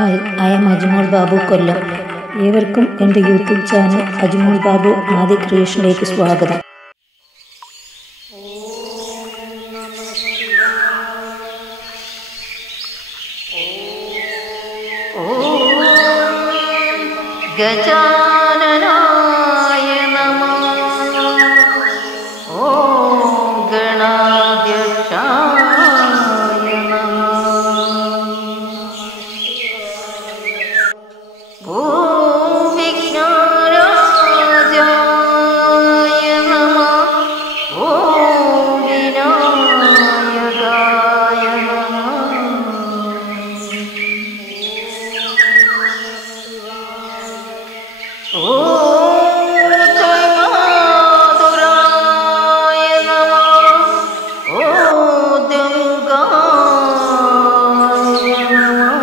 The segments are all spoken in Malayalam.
ഹായ്, ഐ എം അജ്മോൾ ബാബു കൊല്ലം. ഏവർക്കും എൻ്റെ യൂട്യൂബ് ചാനൽ അജ്മോൾ ബാബു ആദി ക്രിയേഷനിലേക്ക് സ്വാഗതം. ഗജാനനായ നമഃ. ഓം ഗണാധ്യക്ഷായ നമഃ. ഓം വിഘ്നരാജായ നമഃ. ഓം വിനായകായ നമഃ. ഓം ത്രൈമാതുരായ നമഃ. ഓം ദ്യൗകായ നമഃ.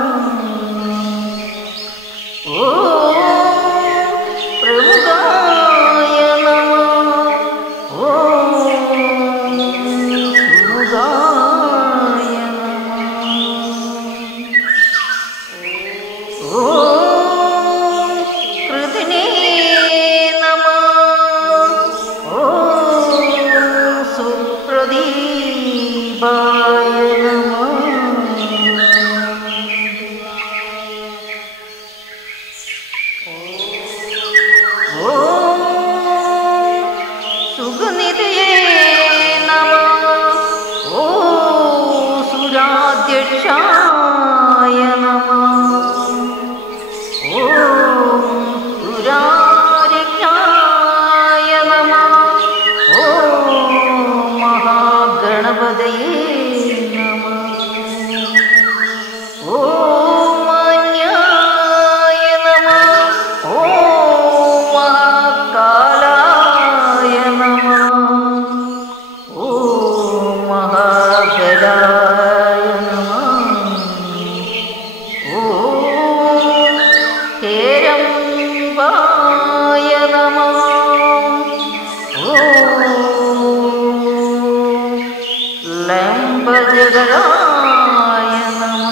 ഓം പ്രമുഖായ നമഃ. ഓം സുമുഖായ നമഃ. ഓം കൃതിനേ നമഃ. ഓം സുപ്രദീപായ നമഃ. ഓം സുഖനിധയേ നമഃ. ഓം സുരാധ്യക്ഷായ നമഃ. ഓം സുരാരിജ്ഞായ നമഃ. ഓം മഹാഗണപതയേ നമഃ. ഓം മാന്യായ നമഃ. ഓം മഹാകാലായ നമഃ. ഓം മഹാബലായ നമഃ. ഓം ഹേരംബായ നമഃ. ഓം ലംബജഗരായ നമഃ.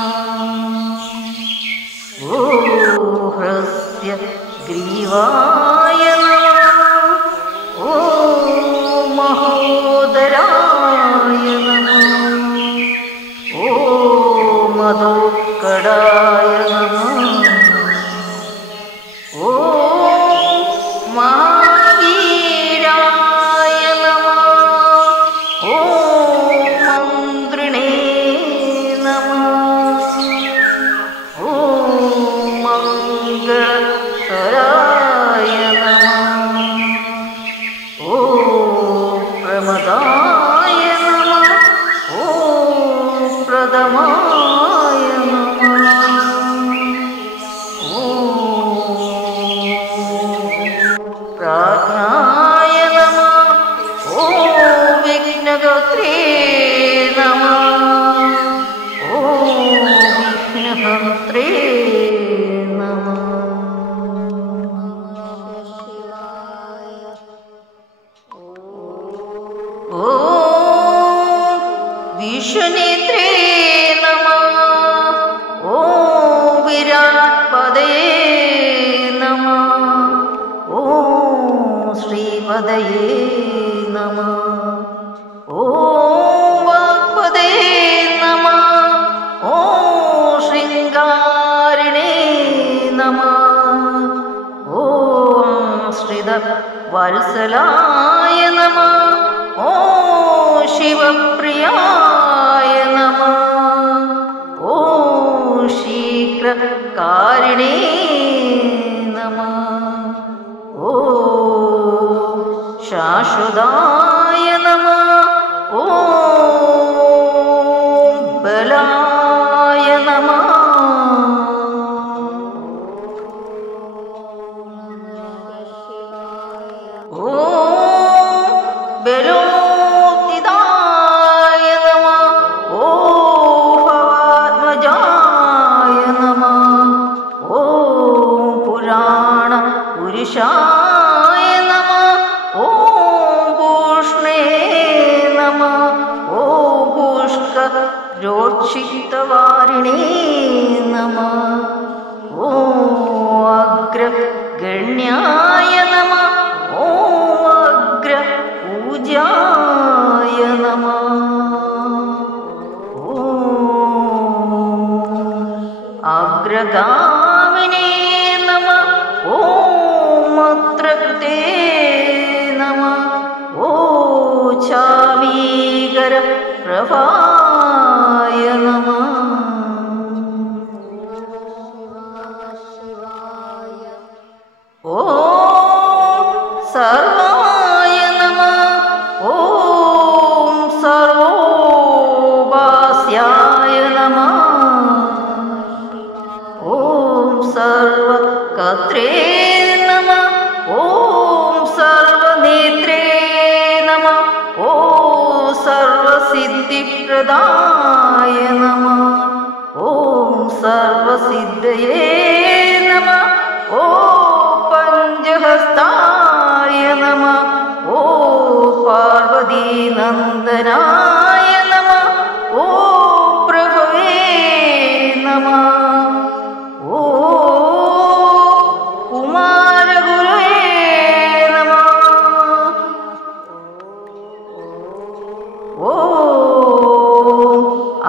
ഓം ഹ്രസ്യഗ്രീവായ നമഃ. ഓം മഹോദരായ നമഃ. ഓം മധുക്കടായ നമഃ. ഓം മഹാവീരായ നമഃ. ഓം മന്ത്രിണേ നമഃ. ഓം മംഗളകരായ നമഃ. ഓം പ്രമദായ നമഃ. ഓം പ്രഥമായ നമഃ. പ്രാജ്ഞായ നമഃ. ഓം വിഘ്നകർത്രേ നമഃ. ഓം വിഘ്നഹന്ത്രേ നമഃ. ഓം വിശ്വനേത്രേ നമഃ. ഓം വിരാട്പദയേ നമഃ. ഓം ശ്രീപദയേ നമഃ. ഓം വാഗ്പദയേ നമഃ. ഓം ശൃംഗാരിണേ നമഃ. ഓം ശ്രിതവത്സലായ നമഃ. ഓം ശിവപ്രിയായ നമഃ. ഓം ശീഘ്രകാരിണേ നമഃ. ഓം ശാശ്വതായ നമഃ. ഓം ബലായ നമഃ. ഓം ബലോത്തിതായ നമഃ. ഓം ഭവാത്മജായ നമഃ. ഓം പുരാണ പുരുഷായ നമഃ. ഓം പൂഷ്ണേ നമഃ. ഓം പുഷ്കരോക്ഷിതവാരിണേ നമഃ. വല്ലഭായ നമഃ. ഓം സർവായ നമഃ. ഓം സർവോപാസ്യായ നമഃ. ഓം സർവകർത്രേ നമഃ. ഓം സർവനേത്രേ നമഃ. ഓം സർവസിദ്ധിപ്രദായ നമഃ. ഓം സർവസിദ്ധയേ നമഃ. ഓം പഞ്ചഹസ്തായ നമഃ. ഓം പാർവതീനന്ദനായ നമഃ. ഓം പ്രഭവേ നമഃ. ഓം കുമാരഗുരേ നമഃ. ഓം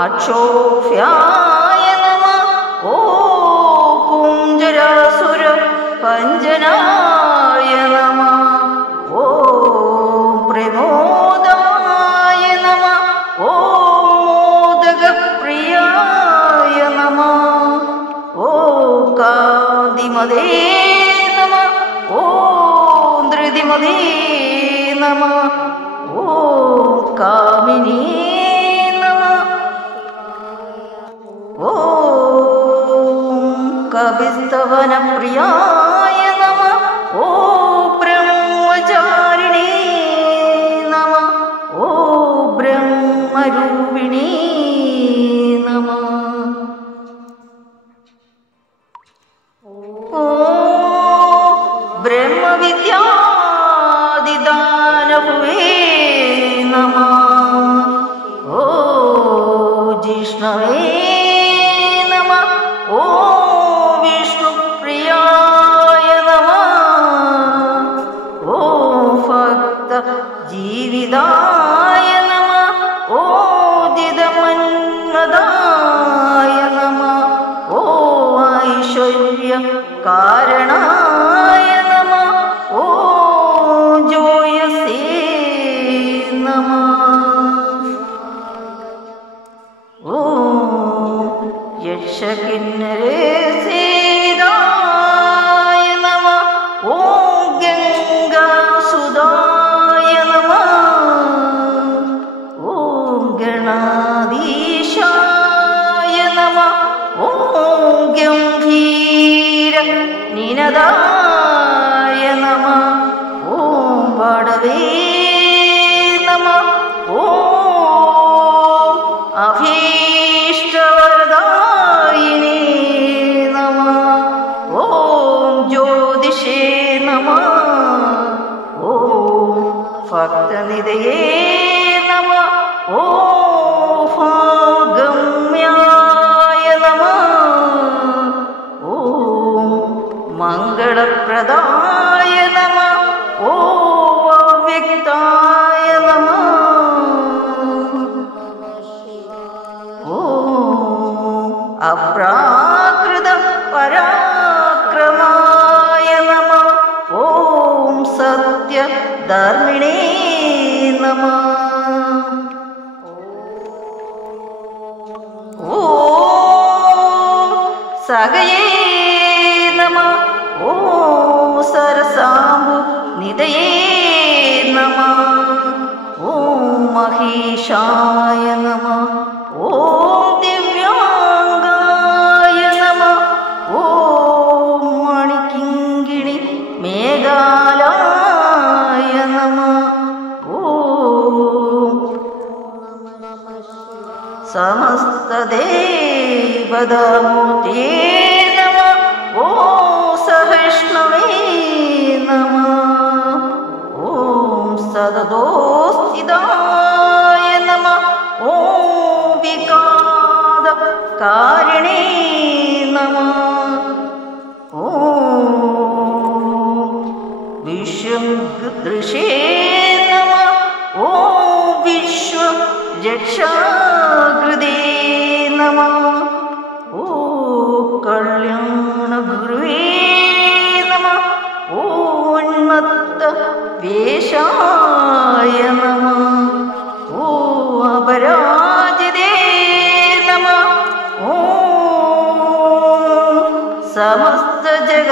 അക്ഷോഭ്യായ നമഃ. ഓം കുഞ്ചരാസുര പഞ്ജനായ നമഃ. ഓം പ്രമോദായ നമഃ. ഓം മോദകപ്രിയായ നമഃ. ഓം കാന്തിമതേ നമഃ. ഓം ധൃതിമതേ നമഃ. ഓം കാമിനീ നമഃ. ഓം കവിസ്തവനപ്രിയായ നമഃ. ഓം ബ്രഹ്മചാരിണീ നമഃ. ഓം ബ്രഹ്മരൂപിണീ നമഃ. ഓം ബ്രഹ്മവിദ്യാദിദാനഭുവേ നമഃ. ഓം ജിഷ്ണവേ നമഃ. ഓം വിഷ്ണുപ്രിയായ നമഃ. ഓം ഭക്തജീവിതായ നമഃ. ഓം ജിതമന്മദായ നമഃ. ഓം ഐശ്വര്യകാരണായ നമഃ. ഓം ജോയസേ നമഃ. ഓം യക്ഷകിന്നരേസേനായ നമഃ. ഓം ഗംഗാസുതായ നമഃ. ഓം ഗണാധീശായ നമഃ. ഓം ഗംഭീര നിനദായ നമഃ. ഓം വടവേ നമഃ. ഓം അഭീഷ്ടവരദായിനേ നമഃ. ഓം ജ്യോതിഷേ നമഃ. ഓം ഭക്തനിധയേ നമഃ. ഓം ഭാഗമ്യായ നമഃ. ഓം മംഗളപ്രദായ നമഃ. ഓം അവ്യക്തായ നമഃ. ഓം അപ്രാകൃത പരാക്രമായ നമഃ. ഓം സത്യധർമ്മിണേ നമഃ. ഓം സഗയേ നമഃ. ഓം സരസാംബു നിധയേ നമഃ. ഓം മഹേശായ നമഃ. ഓം ദിവ്യാംഗായ നമഃ. ഓം മണികിങ്കിണി മേഘാലായ നമഃ. ഓം സമസ്തദേവതാമൂർത്തേ നമഃ. ഓം സഹിഷ്ണവേ നമഃ. ഓം സദതോസ്ഥിതായ നമഃ. ഓം വികാതകാരിണേ നമഃ. ഓം വിശ്വദൃശേ നമഃ. ഓം വിശ്വരക്ഷാകൃതേ നമഃ. ഓം കല്യാണഗുരുവേ നമഃ. ഓന്മത്ത വേഷായ നമഃ. ഓം അപരാ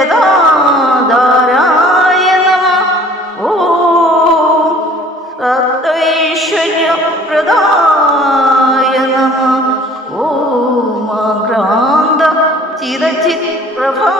जगदाधाराय नमः। ॐ सत्तैश्वर्यप्रदाय नमः। ॐ आक्रान्त चिरचित्प्रभा